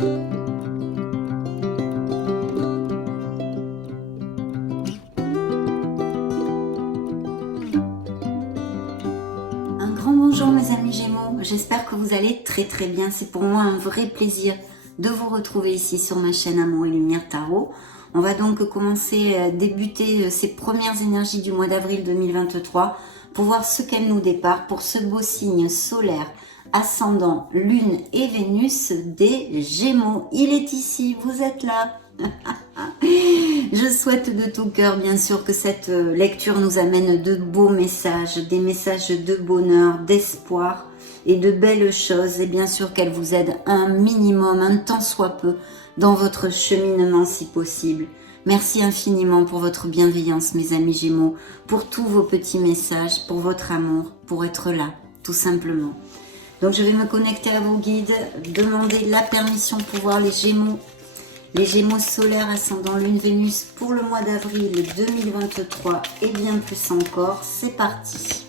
Un grand bonjour mes amis Gémeaux, j'espère que vous allez très bien. C'est pour moi un vrai plaisir de vous retrouver ici sur ma chaîne Amour et Lumière Tarot. On va donc commencer à débuter ces premières énergies du mois d'avril 2023 pour voir ce qu'elles nous déparent pour ce beau signe solaire, ascendant, lune et Vénus des Gémeaux. Il est ici, vous êtes là. Je souhaite de tout cœur bien sûr que cette lecture nous amène de beaux messages, des messages de bonheur, d'espoir et de belles choses, et bien sûr qu'elle vous aide un minimum, un tant soit peu, dans votre cheminement si possible. Merci infiniment pour votre bienveillance mes amis Gémeaux, pour tous vos petits messages, pour votre amour, pour être là, tout simplement. Donc je vais me connecter à vos guides, demander la permission pour voir les Gémeaux solaires ascendant lune Vénus pour le mois d'avril 2023 et bien plus encore. C'est parti.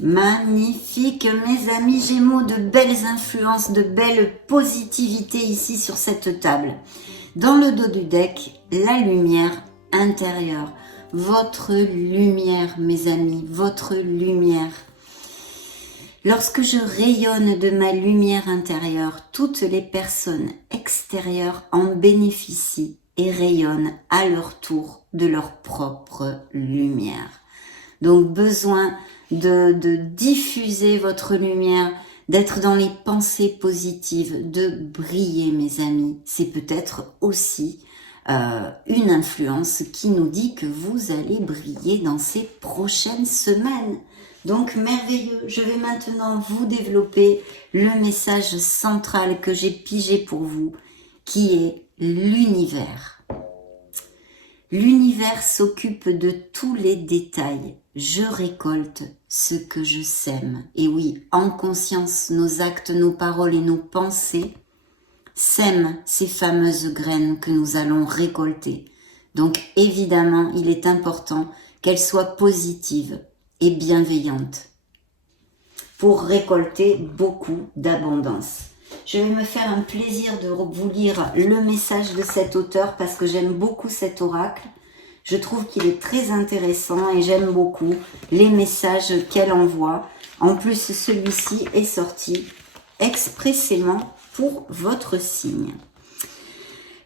Magnifique mes amis Gémeaux, de belles influences, de belles positivités ici sur cette table. Dans le dos du deck, la lumière intérieure, votre lumière mes amis, votre lumière. Lorsque je rayonne de ma lumière intérieure, toutes les personnes extérieures en bénéficient et rayonnent à leur tour de leur propre lumière. Donc besoin de diffuser votre lumière, d'être dans les pensées positives, de briller mes amis. C'est peut-être aussi une influence qui nous dit que vous allez briller dans ces prochaines semaines. Donc merveilleux, je vais maintenant vous développer le message central que j'ai pigé pour vous, qui est l'univers. L'univers s'occupe de tous les détails. Je récolte ce que je sème. Et oui, en conscience, nos actes, nos paroles et nos pensées sèment ces fameuses graines que nous allons récolter. Donc évidemment, il est important qu'elles soient positives et bienveillantes pour récolter beaucoup d'abondance. Je vais me faire un plaisir de vous lire le message de cet auteur parce que j'aime beaucoup cet oracle. Je trouve qu'il est très intéressant et j'aime beaucoup les messages qu'elle envoie. En plus, celui-ci est sorti expressément pour votre signe.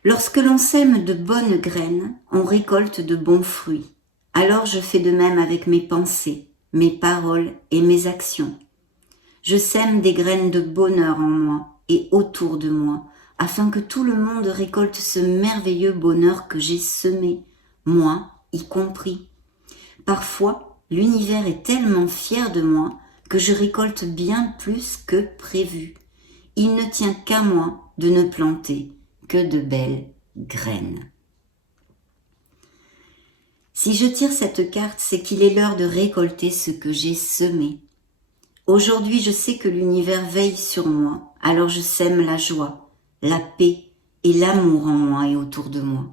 Lorsque l'on sème de bonnes graines, on récolte de bons fruits. Alors je fais de même avec mes pensées, mes paroles et mes actions. Je sème des graines de bonheur en moi et autour de moi, afin que tout le monde récolte ce merveilleux bonheur que j'ai semé, moi y compris. Parfois, l'univers est tellement fier de moi que je récolte bien plus que prévu. Il ne tient qu'à moi de ne planter que de belles graines. Si je tire cette carte, c'est qu'il est l'heure de récolter ce que j'ai semé. Aujourd'hui, je sais que l'univers veille sur moi, alors je sème la joie, la paix et l'amour en moi et autour de moi.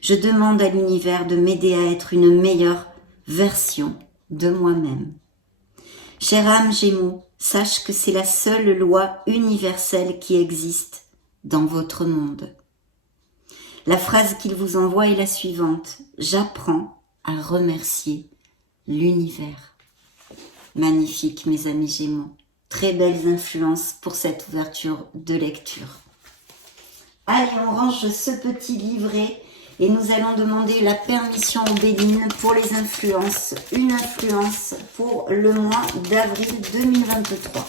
Je demande à l'univers de m'aider à être une meilleure version de moi-même. Chère âme Gémeaux, sache que c'est la seule loi universelle qui existe dans votre monde. La phrase qu'il vous envoie est la suivante. J'apprends à remercier l'univers. Magnifique mes amis Gémeaux. Très belles influences pour cette ouverture de lecture. Allez, on range ce petit livret et nous allons demander la permission aux Béline pour les influences. Une influence pour le mois d'avril 2023.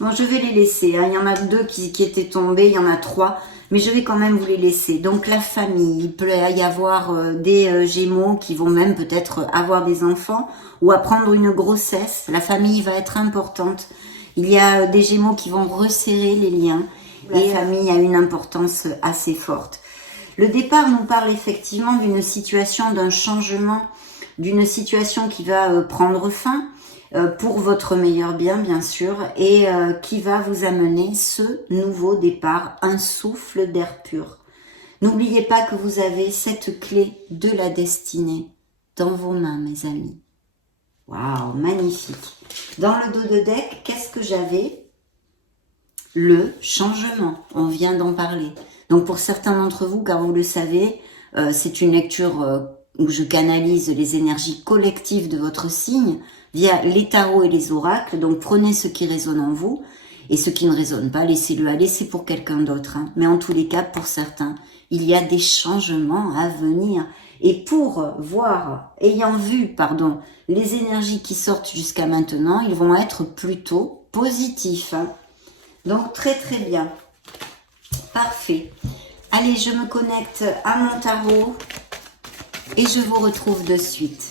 Bon, je vais les laisser. Hein. Il y en a deux qui étaient tombés, il y en a trois. Mais je vais quand même vous les laisser. Donc la famille, il peut y avoir des Gémeaux qui vont même peut-être avoir des enfants ou apprendre une grossesse. La famille va être importante. Il y a des Gémeaux qui vont resserrer les liens. Et la famille a une importance assez forte. Le départ nous parle effectivement d'une situation, d'un changement, d'une situation qui va prendre fin pour votre meilleur bien, bien sûr, et qui va vous amener ce nouveau départ, un souffle d'air pur. N'oubliez pas que vous avez cette clé de la destinée dans vos mains, mes amis. Waouh, magnifique. Dans le dos de deck, qu'est-ce que j'avais? Le changement, on vient d'en parler. Donc pour certains d'entre vous, car vous le savez, c'est une lecture où je canalise les énergies collectives de votre signe via les tarots et les oracles. Donc prenez ce qui résonne en vous et ce qui ne résonne pas, laissez-le aller, c'est pour quelqu'un d'autre. Hein. Mais en tous les cas, pour certains, il y a des changements à venir. Et pour voir, ayant vu, pardon, les énergies qui sortent jusqu'à maintenant, ils vont être plutôt positifs. Hein. Donc très très bien. Parfait. Allez, je me connecte à mon tarot et je vous retrouve de suite.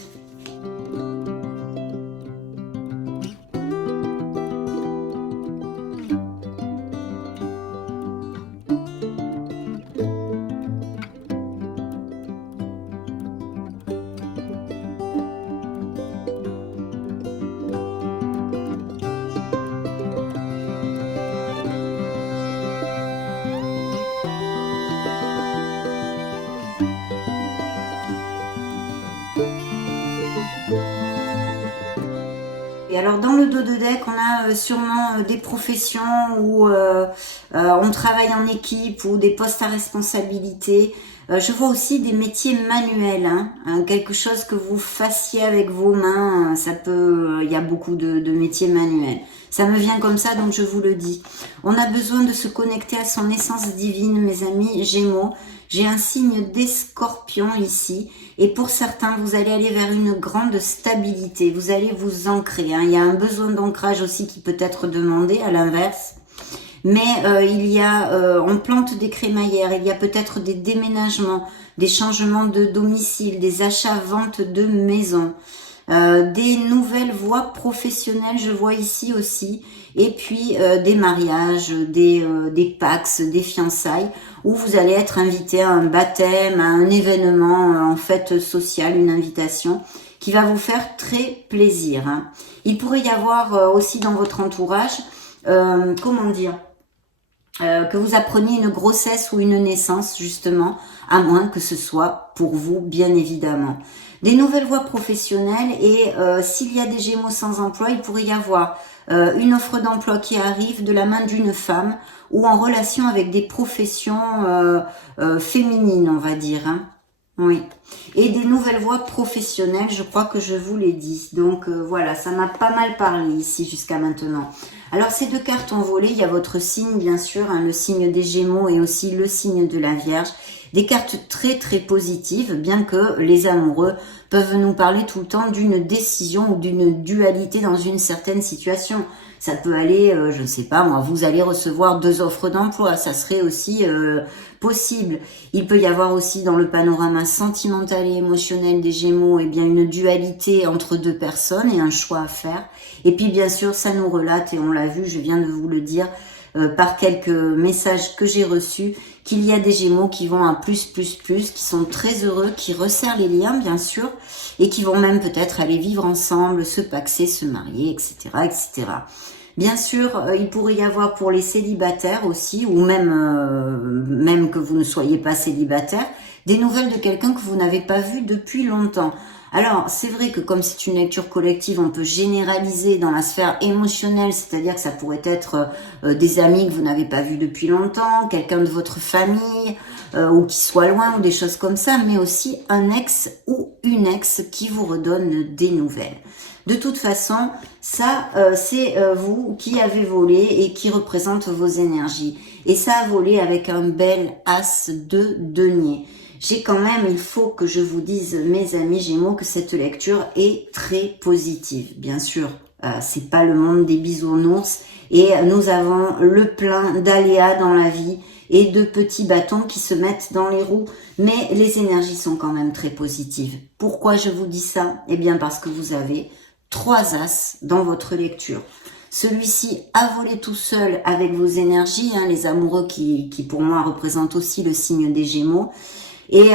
Et alors dans le dos de deck, on a sûrement des professions où on travaille en équipe ou des postes à responsabilité. Je vois aussi des métiers manuels, hein, quelque chose que vous fassiez avec vos mains. Ça peut, il y a beaucoup de métiers manuels. Ça me vient comme ça, donc je vous le dis. On a besoin de se connecter à son essence divine, mes amis Gémeaux. J'ai un signe des scorpions ici. Et pour certains, vous allez aller vers une grande stabilité. Vous allez vous ancrer. Hein. Il y a un besoin d'ancrage aussi qui peut être demandé à l'inverse. Mais on plante des crémaillères. Il y a peut-être des déménagements, des changements de domicile, des achats-ventes de maisons. Des nouvelles voies professionnelles, je vois ici aussi, et puis des mariages, des pax, des fiançailles, où vous allez être invité à un baptême, à un événement en fait social, une invitation qui va vous faire très plaisir. Hein. Il pourrait y avoir aussi dans votre entourage, que vous appreniez une grossesse ou une naissance justement, à moins que ce soit pour vous bien évidemment. Des nouvelles voies professionnelles et s'il y a des Gémeaux sans emploi, il pourrait y avoir une offre d'emploi qui arrive de la main d'une femme ou en relation avec des professions féminines, on va dire. Hein. Oui. Et des nouvelles voies professionnelles, je crois que je vous l'ai dit. Donc voilà, ça m'a pas mal parlé ici jusqu'à maintenant. Alors ces deux cartes ont volé, il y a votre signe bien sûr, hein, le signe des Gémeaux et aussi le signe de la Vierge. Des cartes très très positives, bien que les amoureux peuvent nous parler tout le temps d'une décision ou d'une dualité dans une certaine situation. Ça peut aller, je ne sais pas moi, vous allez recevoir 2 offres d'emploi, ça serait aussi possible. Il peut y avoir aussi dans le panorama sentimental et émotionnel des Gémeaux, eh bien une dualité entre 2 personnes et un choix à faire. Et puis bien sûr, ça nous relate, et on l'a vu, je viens de vous le dire, par quelques messages que j'ai reçus, qu'il y a des Gémeaux qui vont à plus, qui sont très heureux, qui resserrent les liens bien sûr, et qui vont même peut-être aller vivre ensemble, se paxer, se marier, etc. etc. Bien sûr, il pourrait y avoir pour les célibataires aussi, ou même que vous ne soyez pas célibataire, des nouvelles de quelqu'un que vous n'avez pas vu depuis longtemps. Alors, c'est vrai que comme c'est une lecture collective, on peut généraliser dans la sphère émotionnelle, c'est-à-dire que ça pourrait être des amis que vous n'avez pas vus depuis longtemps, quelqu'un de votre famille, ou qui soit loin, ou des choses comme ça, mais aussi un ex ou une ex qui vous redonne des nouvelles. De toute façon, ça, c'est vous qui avez volé et qui représente vos énergies. Et ça a volé avec un bel as de denier. J'ai quand même, il faut que je vous dise, mes amis Gémeaux, que cette lecture est très positive. Bien sûr, c'est pas le monde des bisounours et nous avons le plein d'aléas dans la vie et de petits bâtons qui se mettent dans les roues, mais les énergies sont quand même très positives. Pourquoi je vous dis ça? Eh bien parce que vous avez 3 as dans votre lecture. Celui-ci a volé tout seul avec vos énergies, hein, les amoureux qui pour moi représentent aussi le signe des Gémeaux. Et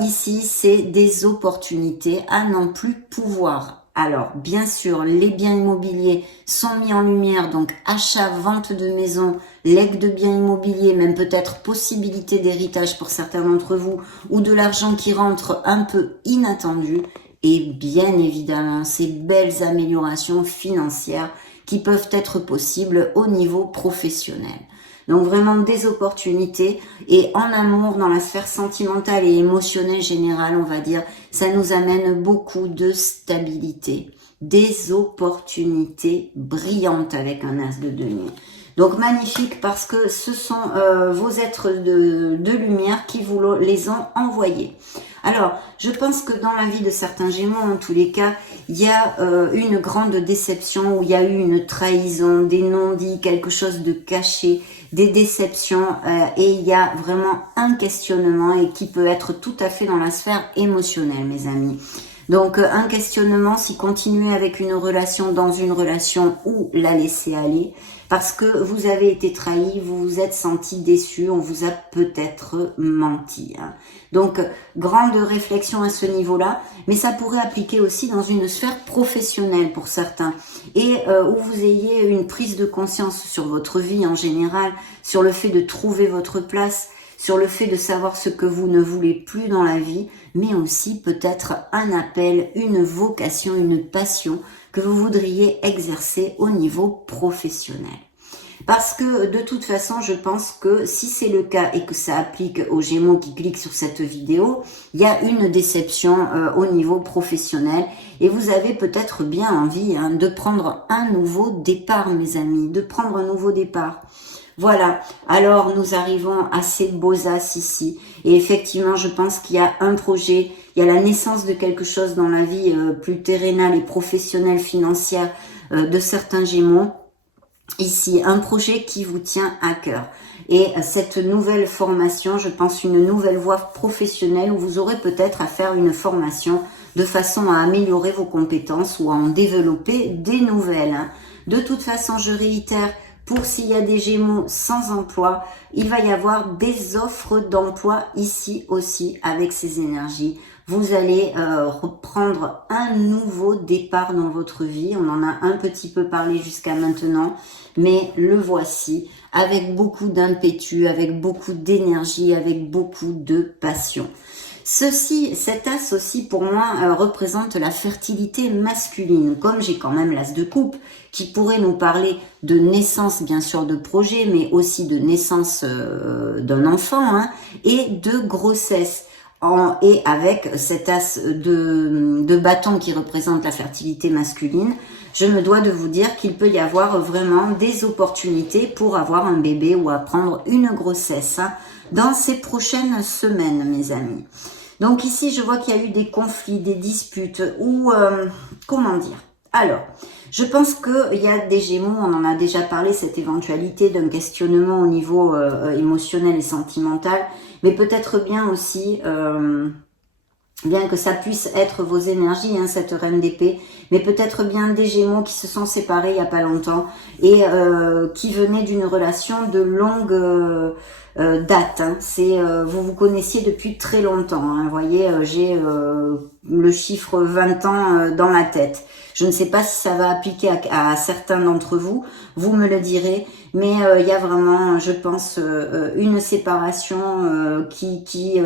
ici, c'est des opportunités à n'en plus pouvoir. Alors, bien sûr, les biens immobiliers sont mis en lumière, donc achat, vente de maison, legs de biens immobiliers, même peut-être possibilité d'héritage pour certains d'entre vous, ou de l'argent qui rentre un peu inattendu, et bien évidemment, ces belles améliorations financières qui peuvent être possibles au niveau professionnel. Donc vraiment des opportunités, et en amour, dans la sphère sentimentale et émotionnelle générale, on va dire, ça nous amène beaucoup de stabilité, des opportunités brillantes avec un as de denier. Donc magnifique, parce que ce sont vos êtres de lumière qui vous les ont envoyés. Alors, je pense que dans la vie de certains Gémeaux, en tous les cas, il y a une grande déception, où il y a eu une trahison, des non-dits, quelque chose de caché, des déceptions, et il y a vraiment un questionnement, et qui peut être tout à fait dans la sphère émotionnelle, mes amis. Donc un questionnement, si continuer avec une relation, dans une relation, ou la laisser aller, parce que vous avez été trahi, vous vous êtes senti déçu, on vous a peut-être menti. Hein. Donc grande réflexion à ce niveau-là, mais ça pourrait appliquer aussi dans une sphère professionnelle pour certains, et où vous ayez une prise de conscience sur votre vie en général, sur le fait de trouver votre place, sur le fait de savoir ce que vous ne voulez plus dans la vie, mais aussi peut-être un appel, une vocation, une passion que vous voudriez exercer au niveau professionnel. Parce que de toute façon, je pense que si c'est le cas et que ça applique aux Gémeaux qui cliquent sur cette vidéo, il y a une déception au niveau professionnel, et vous avez peut-être bien envie de prendre un nouveau départ, mes amis, de prendre un nouveau départ. Voilà, alors nous arrivons à ces beaux as ici, et effectivement je pense qu'il y a un projet, il y a la naissance de quelque chose dans la vie plus terrénale et professionnelle, financière de certains Gémeaux. Ici, un projet qui vous tient à cœur. Et cette nouvelle formation, je pense une nouvelle voie professionnelle, où vous aurez peut-être à faire une formation de façon à améliorer vos compétences ou à en développer des nouvelles. De toute façon, je réitère, pour s'il y a des Gémeaux sans emploi, il va y avoir des offres d'emploi ici aussi avec ces énergies. Vous allez reprendre un nouveau départ dans votre vie. On en a un petit peu parlé jusqu'à maintenant, mais le voici, avec beaucoup d'impétus, avec beaucoup d'énergie, avec beaucoup de passion. Cet as aussi pour moi représente la fertilité masculine, comme j'ai quand même l'as de coupe qui pourrait nous parler de naissance bien sûr de projet, mais aussi de naissance d'un enfant et de grossesse. Et avec cet as de bâton qui représente la fertilité masculine, je me dois de vous dire qu'il peut y avoir vraiment des opportunités pour avoir un bébé ou apprendre une grossesse dans ces prochaines semaines, mes amis. Donc ici, je vois qu'il y a eu des conflits, des disputes, ou comment dire. Alors, je pense qu'il y a des Gémeaux, on en a déjà parlé, cette éventualité d'un questionnement au niveau émotionnel et sentimental, mais peut-être bien aussi, bien que ça puisse être vos énergies, cette reine d'épée, mais peut-être bien des Gémeaux qui se sont séparés il n'y a pas longtemps et qui venaient d'une relation de longue date. Vous vous connaissiez depuis très longtemps. Vous voyez, j'ai le chiffre 20 ans dans la tête. Je ne sais pas si ça va appliquer à certains d'entre vous, vous me le direz, mais il y a vraiment, je pense, une séparation qui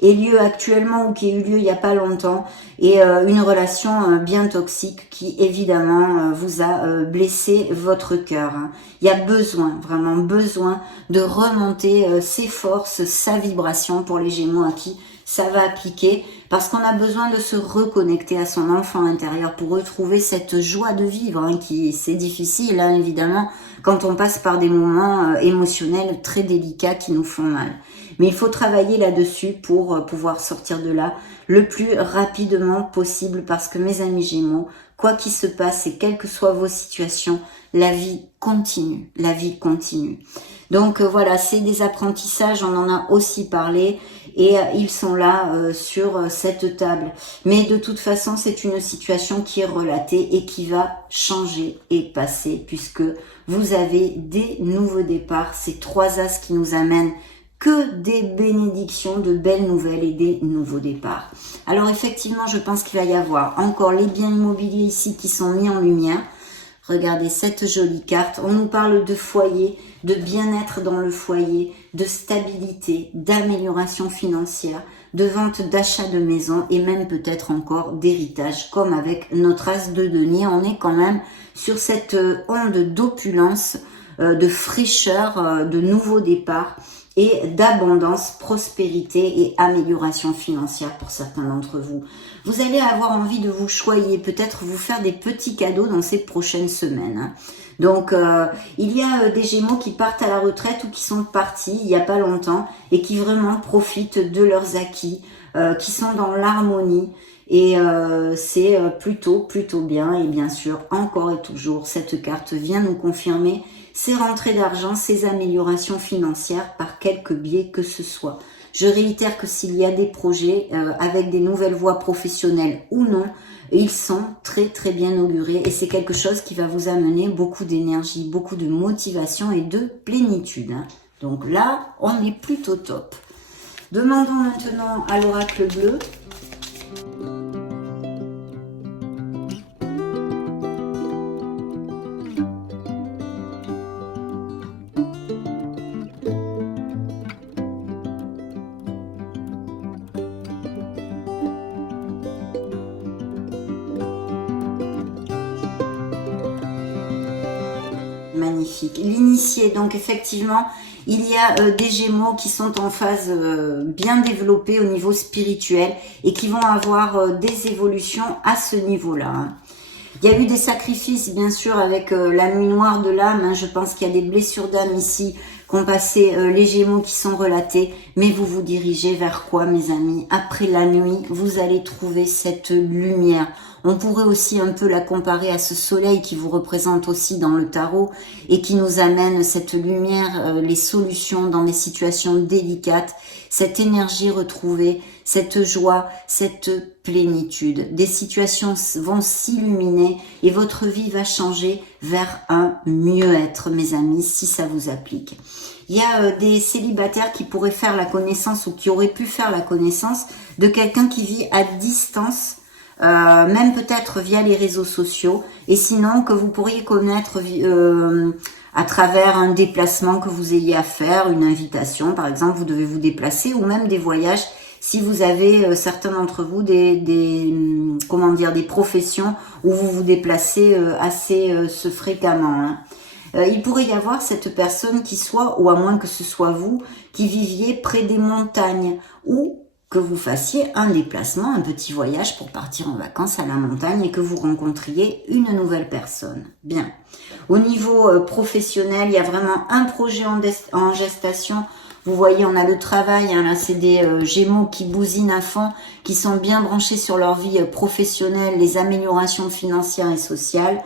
ait lieu actuellement ou qui a eu lieu il n'y a pas longtemps, et une relation bien toxique qui évidemment vous a blessé votre cœur. Il y a besoin, vraiment besoin de remonter ses forces, sa vibration pour les Gémeaux à qui ça va appliquer, parce qu'on a besoin de se reconnecter à son enfant intérieur pour retrouver cette joie de vivre, c'est difficile évidemment quand on passe par des moments émotionnels très délicats qui nous font mal. Mais il faut travailler là-dessus pour pouvoir sortir de là le plus rapidement possible, parce que mes amis Gémeaux, quoi qu'il se passe et quelles que soient vos situations, la vie continue, la vie continue. Donc voilà, c'est des apprentissages, on en a aussi parlé et ils sont là sur cette table. Mais de toute façon, c'est une situation qui est relatée et qui va changer et passer puisque vous avez des nouveaux départs, ces 3 as qui nous amènent que des bénédictions, de belles nouvelles et des nouveaux départs. Alors effectivement, je pense qu'il va y avoir encore les biens immobiliers ici qui sont mis en lumière. Regardez cette jolie carte. On nous parle de foyer, de bien-être dans le foyer, de stabilité, d'amélioration financière, de vente, d'achat de maison et même peut-être encore d'héritage, comme avec notre as de denier. On est quand même sur cette onde d'opulence, de fraîcheur, de nouveaux départs et d'abondance, prospérité et amélioration financière pour certains d'entre vous. Vous allez avoir envie de vous choyer, peut-être vous faire des petits cadeaux dans ces prochaines semaines. Donc, il y a des Gémeaux qui partent à la retraite ou qui sont partis il n'y a pas longtemps et qui vraiment profitent de leurs acquis, qui sont dans l'harmonie. Et c'est plutôt bien. Et bien sûr, encore et toujours, cette carte vient nous confirmer ces rentrées d'argent, ces améliorations financières par quelque biais que ce soit. Je réitère que s'il y a des projets avec des nouvelles voies professionnelles ou non, ils sont très bien augurés et c'est quelque chose qui va vous amener beaucoup d'énergie, beaucoup de motivation et de plénitude. Donc là, on est plutôt top. Demandons maintenant à l'oracle bleu. Magnifique. L'initié, donc effectivement, il y a des Gémeaux qui sont en phase bien développée au niveau spirituel et qui vont avoir des évolutions à ce niveau-là. Hein. Il y a eu des sacrifices, bien sûr, avec la nuit noire de l'âme. Hein. Je pense qu'il y a des blessures d'âme ici qu'ont passé les Gémeaux qui sont relatés. Mais vous vous dirigez vers quoi, mes amis? Après la nuit, vous allez trouver cette lumière. On pourrait aussi un peu la comparer à ce soleil qui vous représente aussi dans le tarot et qui nous amène cette lumière, les solutions dans des situations délicates, cette énergie retrouvée, cette joie, cette plénitude. Des situations vont s'illuminer et votre vie va changer vers un mieux-être, mes amis, si ça vous applique. Il y a des célibataires qui pourraient faire la connaissance ou qui auraient pu faire la connaissance de quelqu'un qui vit à distance, même peut-être via les réseaux sociaux, et sinon que vous pourriez connaître à travers un déplacement que vous ayez à faire, une invitation par exemple, vous devez vous déplacer, ou même des voyages, si vous avez certains d'entre vous des professions où vous vous déplacez assez fréquemment. Hein. Il pourrait y avoir cette personne qui soit, ou à moins que ce soit vous, qui viviez près des montagnes, ou que vous fassiez un déplacement, un petit voyage pour partir en vacances à la montagne et que vous rencontriez une nouvelle personne. Bien. Au niveau professionnel, il y a vraiment un projet en gestation. Vous voyez, on a le travail, hein, là c'est des Gémeaux qui bousinent à fond, qui sont bien branchés sur leur vie professionnelle, les améliorations financières et sociales,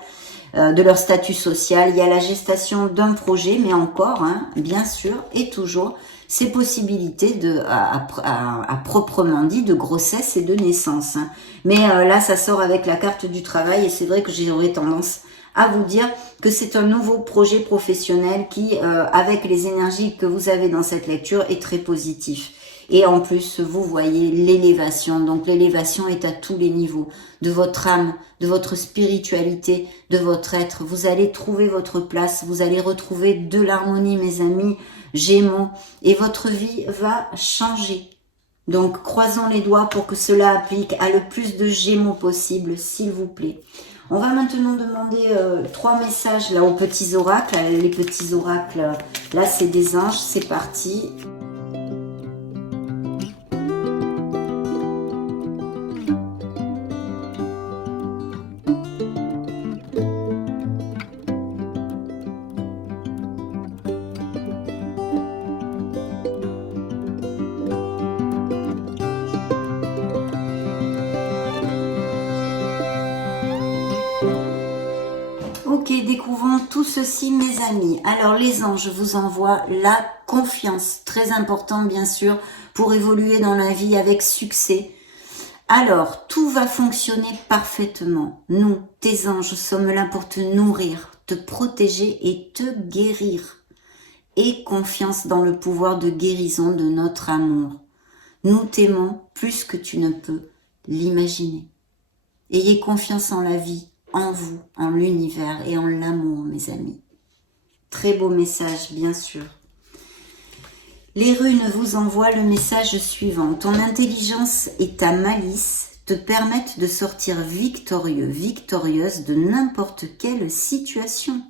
de leur statut social. Il y a la gestation d'un projet, mais encore, hein, bien sûr, et toujours, ces possibilités à proprement dit de grossesse et de naissance. Hein. Mais là, ça sort avec la carte du travail et c'est vrai que j'aurais tendance à vous dire que c'est un nouveau projet professionnel qui, avec les énergies que vous avez dans cette lecture, est très positif. Et en plus, vous voyez l'élévation. Donc l'élévation est à tous les niveaux de votre âme, de votre spiritualité, de votre être. Vous allez trouver votre place, vous allez retrouver de l'harmonie, mes amis Gémeaux, et votre vie va changer. Donc croisons les doigts pour que cela applique à le plus de Gémeaux possible, s'il vous plaît. On va maintenant demander 3 messages là aux petits oracles. Les petits oracles, là c'est des anges, c'est parti. Ok, découvrons tout tout ceci, mes amis. Alors, les anges vous envoient la confiance, très important bien sûr, pour évoluer dans la vie avec succès. Alors, tout va fonctionner parfaitement. Nous, tes anges, sommes là pour te nourrir, te protéger et te guérir. Aie confiance dans le pouvoir de guérison de notre amour. Nous t'aimons plus que tu ne peux l'imaginer. Ayez confiance en la vie, en vous, en l'univers et en l'amour, mes amis. Très beau message, bien sûr. Les runes vous envoient le message suivant. Ton intelligence et ta malice te permettent de sortir victorieux, victorieuse de n'importe quelle situation.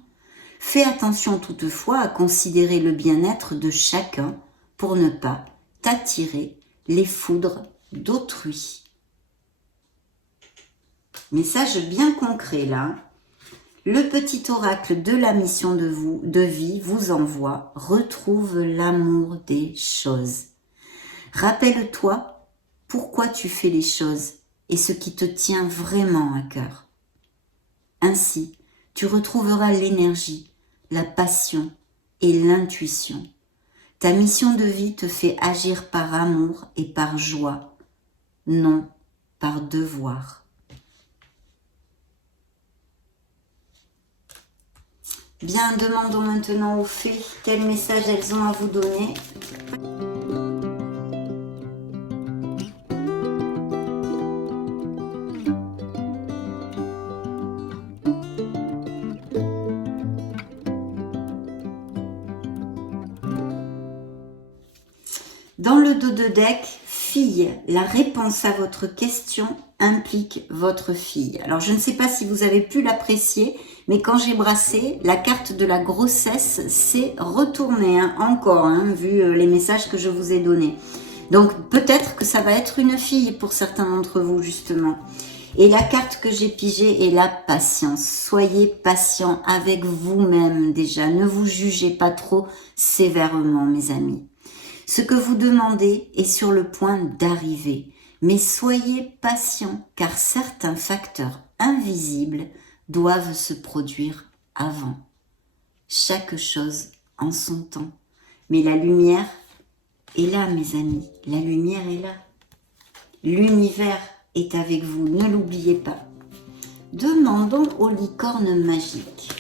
Fais attention toutefois à considérer le bien-être de chacun pour ne pas t'attirer les foudres d'autrui. Message bien concret là. Le petit oracle de la mission de vie vous envoie « Retrouve l'amour des choses ». Rappelle-toi pourquoi tu fais les choses et ce qui te tient vraiment à cœur. Ainsi, tu retrouveras l'énergie, la passion et l'intuition. Ta mission de vie te fait agir par amour et par joie, non par devoir. Bien, demandons maintenant aux fées quel message elles ont à vous donner. Dans le dos de deck, fille, la réponse à votre question implique votre fille. Alors, je ne sais pas si vous avez pu l'apprécier, mais quand j'ai brassé, la carte de la grossesse s'est retournée, encore, vu les messages que je vous ai donnés. Donc, peut-être que ça va être une fille pour certains d'entre vous, justement. Et la carte que j'ai pigée est la patience. Soyez patient avec vous-même déjà. Ne vous jugez pas trop sévèrement, mes amis. Ce que vous demandez est sur le point d'arriver. Mais soyez patient, car certains facteurs invisibles doivent se produire avant. Chaque chose en son temps. Mais la lumière est là, mes amis. La lumière est là. L'univers est avec vous, ne l'oubliez pas. Demandons aux licornes magiques.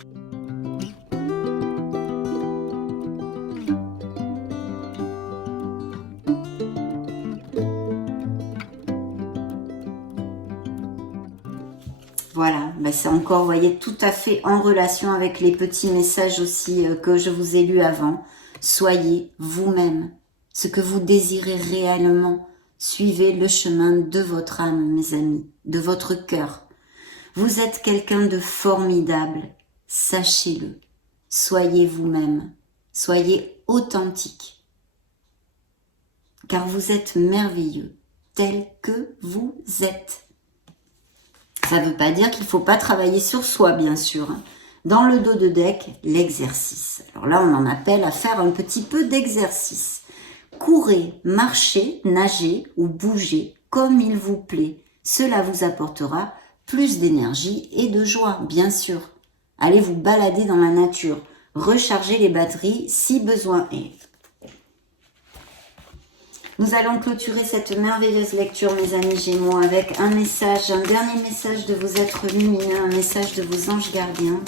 Voilà, c'est encore, vous voyez, tout à fait en relation avec les petits messages aussi que je vous ai lus avant. Soyez vous-même, ce que vous désirez réellement. Suivez le chemin de votre âme, mes amis, de votre cœur. Vous êtes quelqu'un de formidable, sachez-le. Soyez vous-même, soyez authentique. Car vous êtes merveilleux, tel que vous êtes. Ça ne veut pas dire qu'il ne faut pas travailler sur soi, bien sûr. Dans le dos de deck, l'exercice. Alors là, on en appelle à faire un petit peu d'exercice. Courez, marchez, nagez ou bougez comme il vous plaît. Cela vous apportera plus d'énergie et de joie, bien sûr. Allez vous balader dans la nature. Rechargez les batteries si besoin est. Nous allons clôturer cette merveilleuse lecture, mes amis Gémeaux, avec un message, un dernier message de vos êtres lumineux, un message de vos anges gardiens.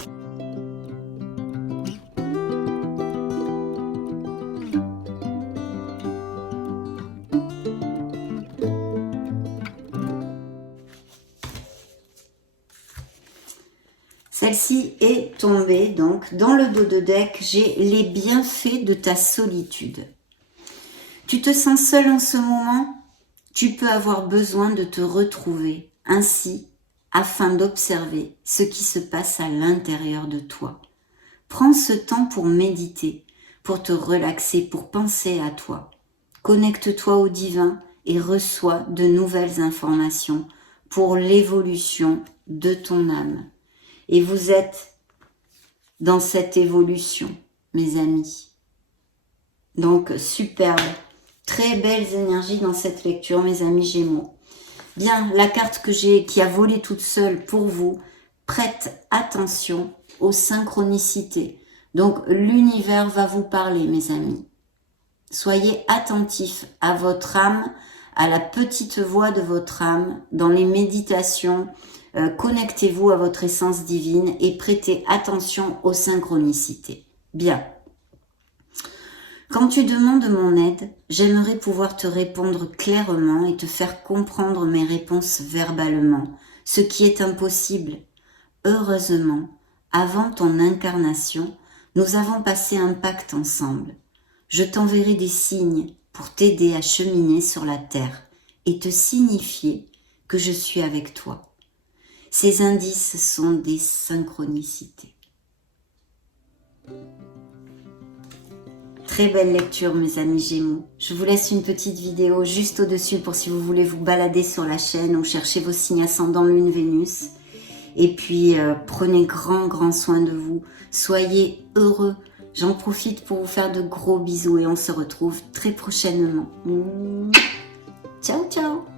Celle-ci est tombée, donc, dans le dos de deck, j'ai les bienfaits de ta solitude. Tu te sens seul en ce moment? Tu peux avoir besoin de te retrouver, ainsi, afin d'observer ce qui se passe à l'intérieur de toi. Prends ce temps pour méditer, pour te relaxer, pour penser à toi. Connecte-toi au divin et reçois de nouvelles informations pour l'évolution de ton âme. Et vous êtes dans cette évolution, mes amis. Donc, superbe. Très belles énergies dans cette lecture, mes amis Gémeaux. Bien, la carte que j'ai, qui a volé toute seule pour vous, prête attention. aux synchronicités. Donc l'univers va vous parler, mes amis. Soyez attentifs à votre âme, à la petite voix de votre âme dans les méditations. Connectez-vous à votre essence divine et prêtez attention aux synchronicités. Bien. Quand tu demandes mon aide, j'aimerais pouvoir te répondre clairement et te faire comprendre mes réponses verbalement, ce qui est impossible. Heureusement, avant ton incarnation, nous avons passé un pacte ensemble. Je t'enverrai des signes pour t'aider à cheminer sur la terre et te signifier que je suis avec toi. Ces indices sont des synchronicités. Très belle lecture, mes amis Gémeaux. Je vous laisse une petite vidéo juste au-dessus pour si vous voulez vous balader sur la chaîne ou chercher vos signes ascendants Lune, Vénus. Et puis, prenez grand soin de vous. Soyez heureux. J'en profite pour vous faire de gros bisous et on se retrouve très prochainement. Ciao, ciao!